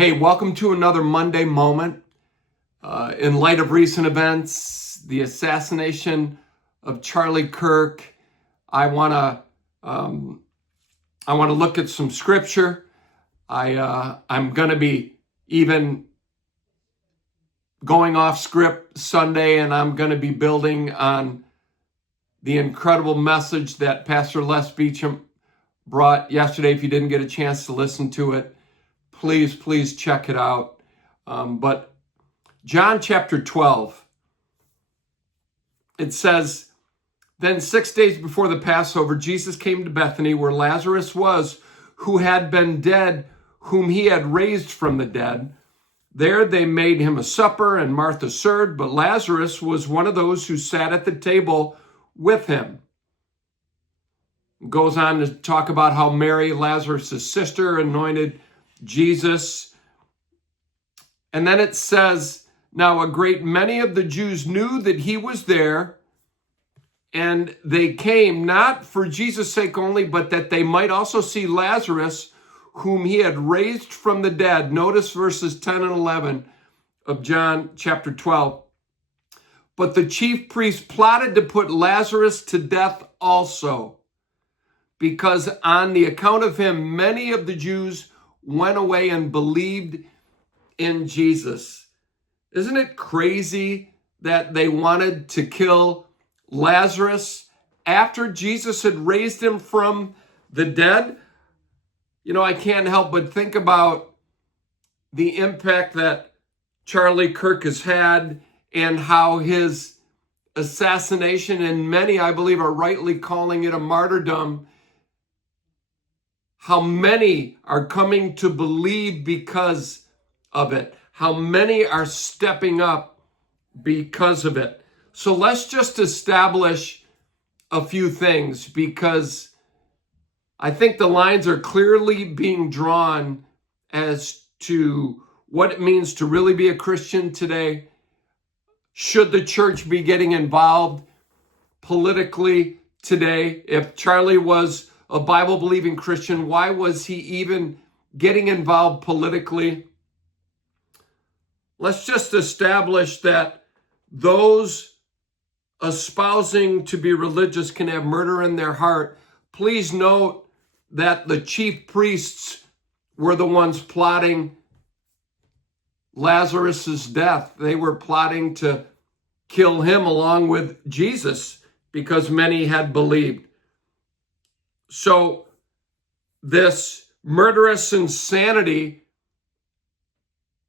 Hey, welcome to another Monday Moment. In light of recent events, the assassination of Charlie Kirk, I want to look at some scripture. I'm going to be even going off script Sunday, and I'm going to be building on the incredible message that Pastor Les Beecham brought yesterday. If you didn't get a chance to listen to it, please check it out. But John chapter 12, it says, "Then 6 days before the Passover, Jesus came to Bethany, where Lazarus was, who had been dead, whom he had raised from the dead. There they made him a supper, and Martha served, but Lazarus was one of those who sat at the table with him." It goes on to talk about how Mary, Lazarus' sister, anointed Jesus. And then it says, "Now a great many of the Jews knew that he was there, and they came not for Jesus' sake only, but that they might also see Lazarus, whom he had raised from the dead." Notice verses 10 and 11 of John chapter 12. "But the chief priests plotted to put Lazarus to death also, because on the account of him, many of the Jews went away and believed in Jesus." Isn't it crazy that they wanted to kill Lazarus after Jesus had raised him from the dead? You know, I can't help but think about the impact that Charlie Kirk has had and how his assassination, and many, I believe, are rightly calling it a martyrdom, how many are coming to believe because of it, how many are stepping up because of it. So let's just establish a few things, because I think the lines are clearly being drawn as to what it means to really be a Christian today. Should the church be getting involved politically today? If Charlie was a Bible-believing Christian, why was he even getting involved politically? Let's just establish that those espousing to be religious can have murder in their heart. Please note that the chief priests were the ones plotting Lazarus' death. They were plotting to kill him along with Jesus because many had believed. So this murderous insanity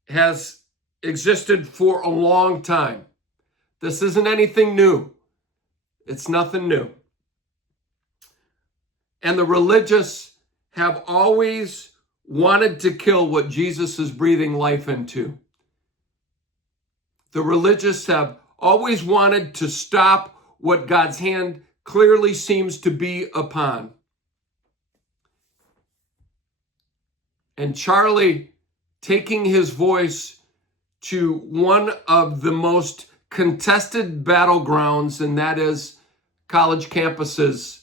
has existed for a long time. This isn't anything new. It's nothing new. And the religious have always wanted to kill what Jesus is breathing life into. The religious have always wanted to stop what God's hand clearly seems to be upon. And Charlie taking his voice to one of the most contested battlegrounds, and that is college campuses,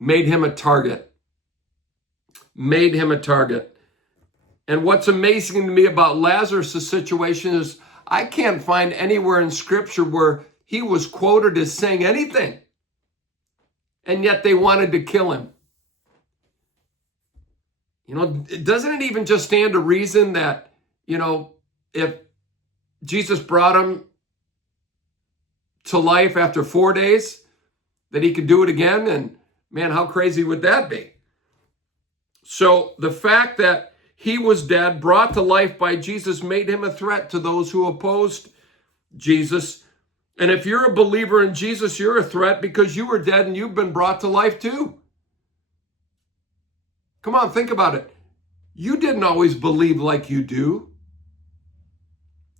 made him a target. Made him a target. And what's amazing to me about Lazarus' situation is I can't find anywhere in Scripture where he was quoted as saying anything. And yet they wanted to kill him. You know, doesn't it even just stand to reason that, you know, if Jesus brought him to life after 4 days, that he could do it again? And man, how crazy would that be? So the fact that he was dead, brought to life by Jesus, made him a threat to those who opposed Jesus. And if you're a believer in Jesus, you're a threat because you were dead and you've been brought to life too. Come on, think about it. You didn't always believe like you do.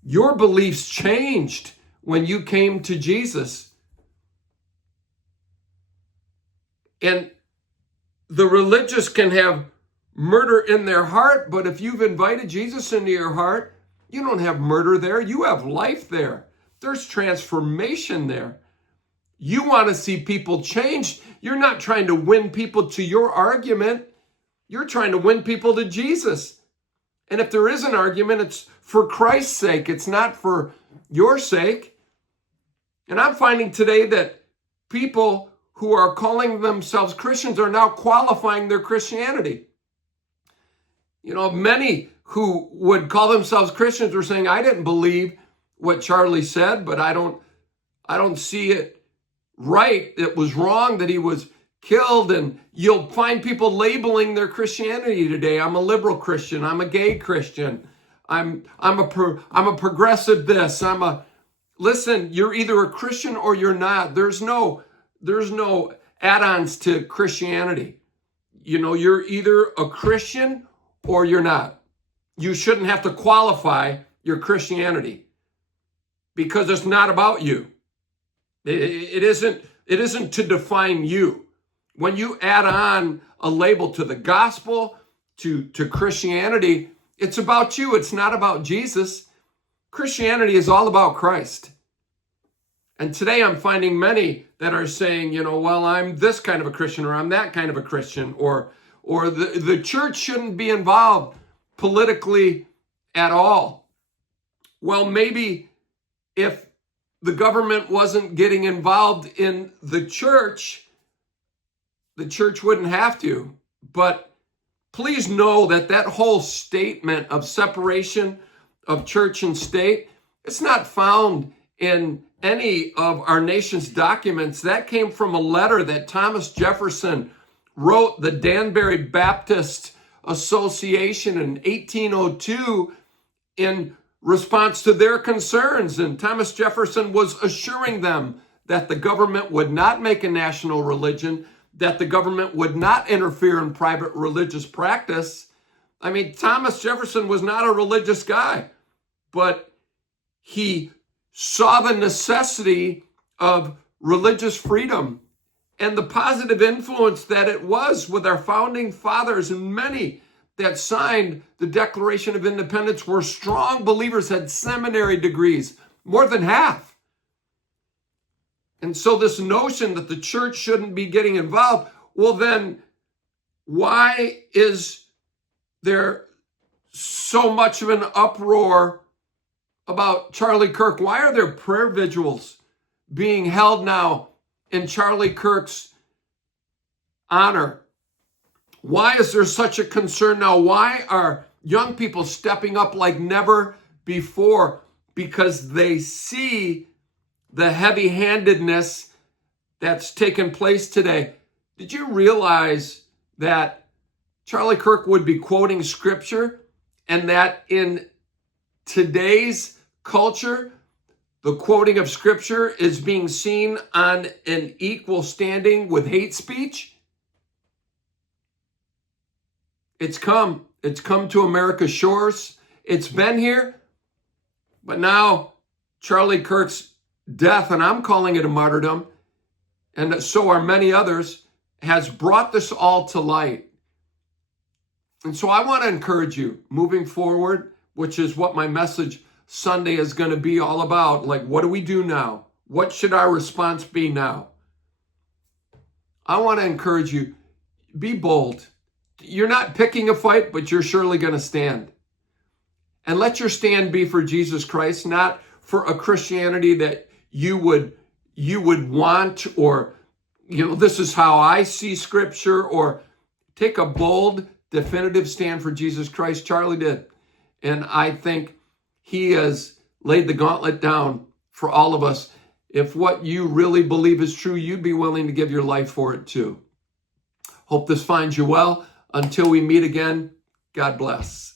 Your beliefs changed when you came to Jesus. And the religious can have murder in their heart, but if you've invited Jesus into your heart, you don't have murder there. You have life there. There's transformation there. You want to see people changed. You're not trying to win people to your argument. You're trying to win people to Jesus. And if there is an argument, it's for Christ's sake. It's not for your sake. And I'm finding today that people who are calling themselves Christians are now qualifying their Christianity. You know, many who would call themselves Christians were saying, I didn't believe what Charlie said, but I don't see it right. It was wrong that he was killed. And you'll find people labeling their Christianity today. I'm a liberal Christian. I'm a gay Christian. I'm a progressive this. Listen, you're either a Christian or you're not. There's no add-ons to Christianity. You know, you're either a Christian or you're not. You shouldn't have to qualify your Christianity because it's not about you. It isn't to define you. When you add on a label to the gospel, to Christianity, it's about you. It's not about Jesus. Christianity is all about Christ. And today I'm finding many that are saying, you know, well, I'm this kind of a Christian, or I'm that kind of a Christian, or the church shouldn't be involved politically at all. Well, maybe if the government wasn't getting involved in the church wouldn't have to. But please know that whole statement of separation of church and state, it's not found in any of our nation's documents. That came from a letter that Thomas Jefferson wrote the Danbury Baptist Association in 1802 in response to their concerns. And Thomas Jefferson was assuring them that the government would not make a national religion, that the government would not interfere in private religious practice. I mean, Thomas Jefferson was not a religious guy, but he saw the necessity of religious freedom and the positive influence that it was with our founding fathers, and many that signed the Declaration of Independence were strong believers, had seminary degrees, more than half. And so this notion that the church shouldn't be getting involved, well then, why is there so much of an uproar about Charlie Kirk? Why are there prayer vigils being held now in Charlie Kirk's honor? Why is there such a concern now? Why are young people stepping up like never before? Because they see the heavy-handedness that's taken place today. Did you realize that Charlie Kirk would be quoting scripture, and that in today's culture, the quoting of scripture is being seen on an equal standing with hate speech? It's come to America's shores. It's been here, but now Charlie Kirk's death, and I'm calling it a martyrdom, and so are many others, has brought this all to light. And so I want to encourage you moving forward, which is what my message Sunday is going to be all about. Like, what do we do now? What should our response be now? I want to encourage you, be bold. You're not picking a fight, but you're surely going to stand. And let your stand be for Jesus Christ, not for a Christianity that you would want, or, you know, this is how I see scripture, or take a bold, definitive stand for Jesus Christ. Charlie did. And I think he has laid the gauntlet down for all of us. If what you really believe is true, you'd be willing to give your life for it too. Hope this finds you well. Until we meet again, God bless.